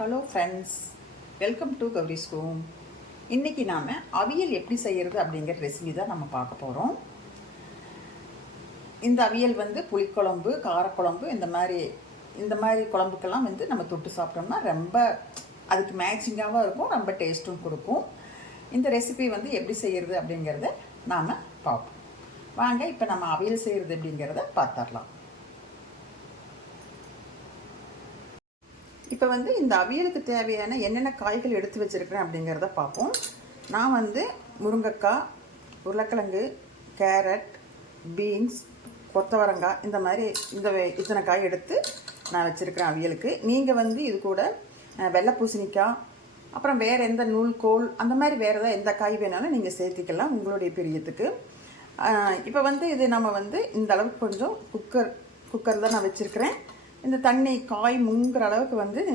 Hello friends welcome to Gowri's home இன்றைக்கி நாம் அவியல் எப்படி செய்கிறது அப்படிங்கிற ரெசிபி தான் நம்ம பார்க்க போகிறோம் இந்த அவியல் வந்து புளிக்குழம்பு காரக்குழம்பு இந்த மாதிரி இந்த மாதிரி குழம்புக்கெல்லாம் வந்து நம்ம தொட்டு சாப்பிட்டோம்னா ரொம்ப அதுக்கு மேட்சிங்காகவும் இருக்கும் ரொம்ப டேஸ்ட்டும் கொடுக்கும். இந்த ரெசிபி வந்து எப்படி செய்கிறது அப்படிங்கிறத நாம் பார்ப்போம். வாங்க இப்போ நம்ம அவியல் செய்கிறது அப்படிங்கிறத பார்த்துடலாம். இப்போ வந்து இந்த அவியலுக்கு தேவையான என்னென்ன காய்கள் எடுத்து வச்சுருக்கிறேன் அப்படிங்கிறத பார்ப்போம். நான் வந்து முருங்கைக்காய் உருளைக்கிழங்கு கேரட் பீன்ஸ் கொத்தவரங்காய் இந்த மாதிரி இந்த வே- இத்தனை காய் எடுத்து நான் வச்சுருக்கிறேன் அவியலுக்கு. நீங்கள் வந்து இது கூட வெள்ளை பூசணிக்காய் அப்புறம் வேறு எந்த நூல்கோல் அந்த மாதிரி வேறு ஏதாவது எந்த காய் வேணாலும் நீங்கள் சேர்த்திக்கலாம் உங்களுடைய பிரியத்துக்கு. இப்போ வந்து இது நம்ம வந்து இந்த அளவுக்கு கொஞ்சம் குக்கர் குக்கர் தான் நான் வச்சுருக்கிறேன். இந்த தண்ணி காய் முங்குற அளவுக்கு வந்து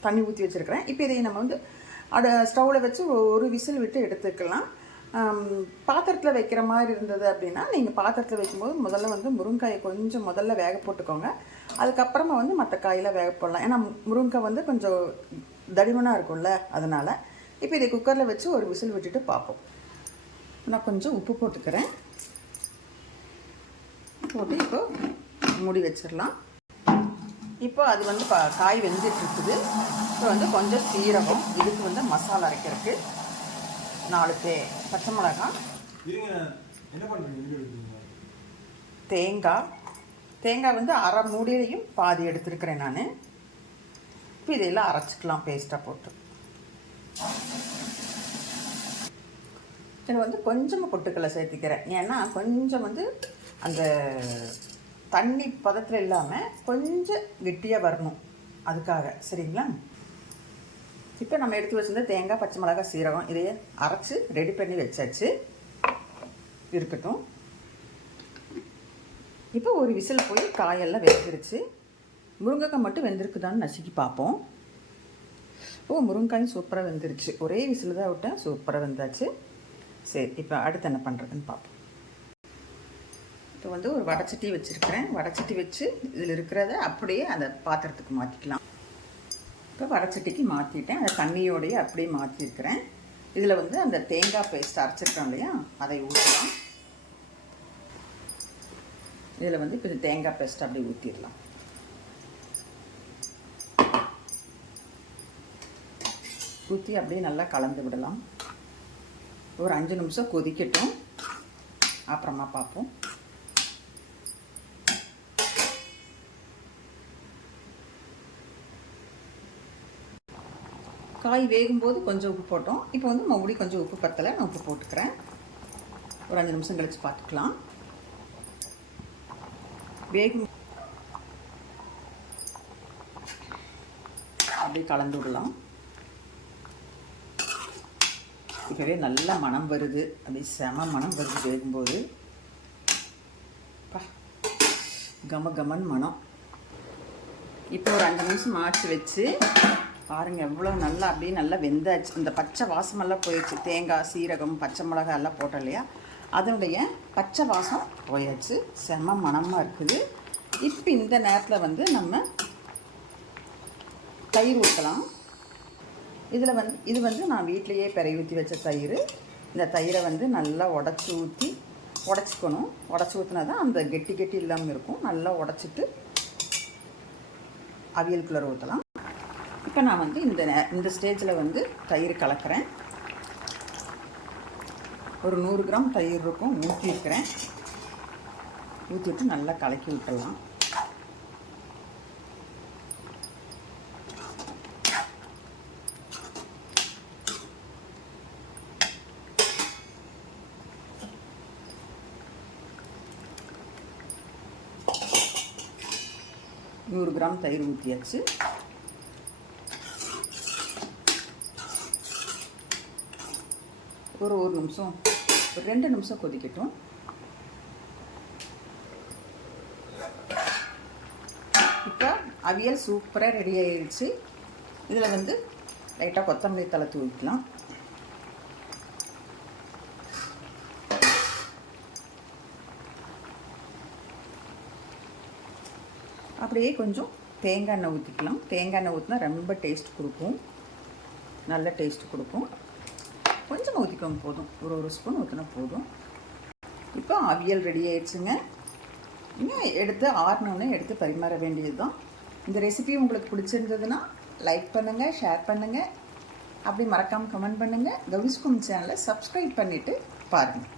தண்ணி ஊற்றி வச்சுருக்கிறேன். இப்போ இதை நம்ம வந்து அதை ஸ்டவ்வில் வச்சு ஒரு விசில் விட்டு எடுத்துக்கலாம். பாத்திரத்தில் வைக்கிற மாதிரி இருந்தது அப்படின்னா நீங்கள் பாத்திரத்தில் வைக்கும்போது முதல்ல வந்து முருங்காயை கொஞ்சம் முதல்ல வேக போட்டுக்கோங்க. அதுக்கப்புறமா வந்து மற்ற காயில் வேக போடலாம். ஏன்னா மு- முருங்காய் வந்து கொஞ்சம் தடிமனாக இருக்கும்ல அதனால். இப்போ இதை குக்கரில் வச்சு ஒரு விசில் விட்டுட்டு பார்ப்போம். நான் கொஞ்சம் உப்பு போட்டுக்கிறேன். போட்டு இப்போ மூடி வச்சிடலாம். இப்போ அது வந்து பா காய் வெந்துட்டு இருக்குது இப்போ வந்து கொஞ்சம் சீரகம் இதுக்கு வந்து மசாலா அரைக்கிறதுக்கு நாலு தே பச்சை மிளகாய் தேங்காய் தேங்காய் வந்து அரை மூடியிலையும் பாதி எடுத்துருக்கிறேன் நான். இப்போ இதையெல்லாம் அரைச்சிக்கலாம் பேஸ்ட்டாக போட்டு. இதில் வந்து கொஞ்சமாக பொட்டுக்கடலை சேர்த்திக்கிறேன். ஏன்னா கொஞ்சம் வந்து அந்த தண்ணி பதத்தில் இல்லாமல் கொஞ்சம் கெட்டியாக வரணும். அதுக்காக. சரிங்களா? இப்போ நம்ம எடுத்து வச்சுருந்த தேங்காய் பச்சை மிளகாய் சீரகம் இதையே அரைச்சி ரெடி பண்ணி வச்சாச்சு. இருக்கட்டும். இப்போ ஒரு விசில் போய் காயெல்லாம் வெந்துருச்சு. முருங்கைக்காய் மட்டும் வெந்திருக்குதான்னு நசுக்கி பார்ப்போம். ஓ முருங்காயும் சூப்பராக வெந்துருச்சு. ஒரே விசில் தான் விட்டேன். சூப்பராக வெந்தாச்சு. சரி இப்போ அடுத்து என்ன பண்ணுறதுன்னு பார்ப்போம். இப்போ வந்து ஒரு வடச்சட்டி வச்சுருக்கிறேன். வடச்சட்டி வச்சு இதில் இருக்கிறத அப்படியே அந்த பாத்திரத்துக்கு மாற்றிக்கலாம் இப்போ வடச்சட்டிக்கு மாற்றிட்டேன் அந்த தண்ணியோடையே அப்படியே மாற்றிருக்கிறேன் இதில் வந்து அந்த தேங்காய் பேஸ்ட் அரைச்சிருக்கோம் இல்லையா? அதை ஊற்றலாம். இதில் வந்து இப்போ இந்த தேங்காய் பேஸ்ட் அப்படியே ஊற்றிடலாம். ஊற்றி அப்படியே நல்லா கலந்து விடலாம். ஒரு அஞ்சு நிமிஷம் கொதிக்கட்டும். அப்புறமா பார்ப்போம். காய் வேகும்போது கொஞ்சம் உப்பு போட்டோம். இப்போ வந்து மறுபடியும் கொஞ்சம் உப்பு பத்தலை நான் உப்பு போட்டுக்கிறேன். ஒரு அஞ்சு நிமிஷம் கழித்து பார்த்துக்கலாம். வேகும் அப்படியே கலந்து விடலாம். இப்போவே நல்ல மனம் வருது. அப்படியே செம மனம் வருது வேகும்போது. கம கமன் மனம். இப்போ ஒரு அஞ்சு நிமிஷம் ஆச்சு வச்சு பாருங்கள் எவ்வளோ நல்லா அப்படியே நல்லா வெந்தாச்சு. இந்த பச்சை வாசமெல்லாம் போயிடுச்சு. தேங்காய் சீரகம் பச்சை மிளகா எல்லாம் போட்டோம் இல்லையா? அதனுடைய பச்சை வாசம் போயாச்சு. செம மணமாக இருக்குது. இப்போ இந்த நேரத்தில் வந்து நம்ம தயிர் ஊற்றலாம் இதில் வந்து இது வந்து நான் வீட்டிலையே பிறை ஊற்றி வச்ச தயிர். இந்த தயிரை வந்து நல்லா உடச்சி ஊற்றி உடச்சிக்கணும். உடச்சி ஊற்றினா தான் அந்த கெட்டி கெட்டி இல்லாமல் இருக்கும். நல்லா உடச்சிட்டு அவியலுக்குள்ளே ஊற்றலாம் இப்போ நான் வந்து இந்த இந்த ஸ்டேஜில் வந்து தயிர் கலக்கிறேன். ஒரு நூறு கிராம் தயிர் இருக்கும் ஊற்றிருக்கிறேன் ஊற்றிட்டு நல்லா கலக்கி விட்டுடலாம். நூறு கிராம் தயிர் ஊற்றியாச்சு ஒரு ஒரு நிமிஷம் ஒரு ரெண்டு நிமிஷம் கொதிக்கட்டும். இப்போ அவியல் சூப்பராக ரெடி ஆயிடுச்சு இதில் வந்து லைட்டாக கொத்தமல்லி தலை தூவிக்கலாம். அப்படியே கொஞ்சம் தேங்காய் எண்ணெய் ஊற்றிக்கலாம் தேங்காய் எண்ணெய் ஊற்றினா ரொம்ப டேஸ்ட் கொடுக்கும். நல்ல டேஸ்ட் கொடுக்கும். கொஞ்சமாக ஊற்றிக்கோங்க போதும். ஒரு ஒரு ஸ்பூன் ஊற்றினா போதும். இப்போ அவியல் ரெடி ஆயிடுச்சுங்க. இன்னும் எடுத்து ஆறினோன்னே எடுத்து பரிமாற வேண்டியது தான் இந்த ரெசிபி உங்களுக்கு பிடிச்சிருந்ததுன்னா லைக் பண்ணுங்கள் ஷேர் பண்ணுங்கள் அப்படி மறக்காமல் கமெண்ட் பண்ணுங்கள் கௌரிஸ்கும் சேனலை சப்ஸ்கிரைப் பண்ணிவிட்டு பாருங்கள்